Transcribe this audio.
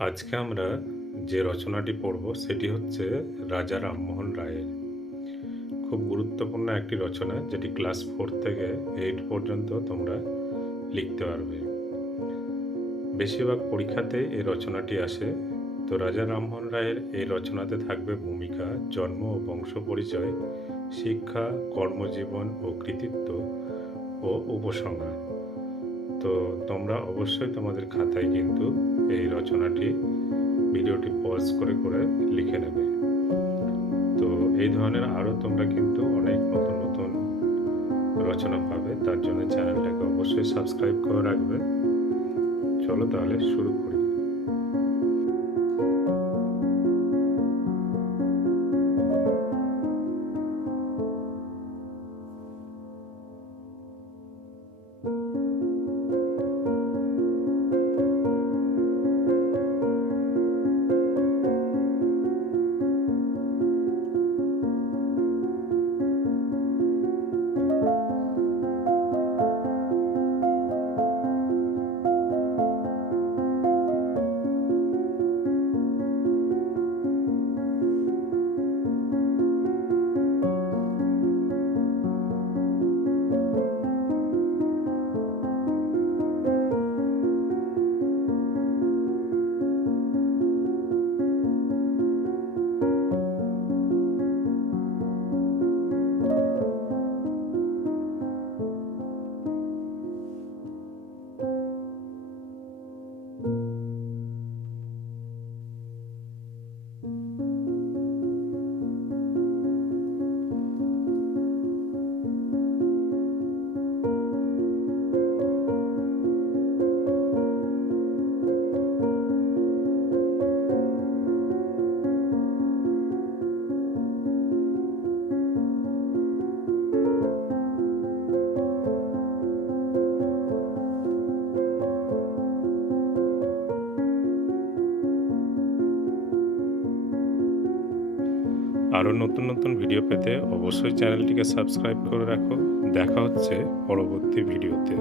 আজকে আমরা যে রচনাটি পড়ব সেটি হচ্ছে রাজা রামমোহন রায়ের। খুব গুরুত্বপূর্ণ একটি রচনা, যেটি ক্লাস ফোর থেকে এইট পর্যন্ত তোমরা লিখতে পারবে। বেশিরভাগ পরীক্ষাতে এই রচনাটি আসে। তো রাজা রামমোহন রায়ের এই রচনাতে থাকবে ভূমিকা, জন্ম ও বংশ পরিচয়, শিক্ষা, কর্মজীবন ও কৃতিত্ব ও উপসংহার। তো তোমরা অবশ্যই তোমাদের খাতায় কিন্তু এই রচনাটি, ভিডিওটি পজ করে করে লিখে নেবে। তো এই ধরনের আরও তোমরা কিন্তু অনেক নতুন নতুন রচনা পাবে, তার জন্য চ্যানেলটাকে অবশ্যই সাবস্ক্রাইব করে রাখবে। চলো তাহলে শুরু করি। আরও নতুন নতুন ভিডিও পেতে অবশ্যই চ্যানেলটিকে সাবস্ক্রাইব করে রাখো। দেখা হচ্ছে পরবর্তী ভিডিওতে।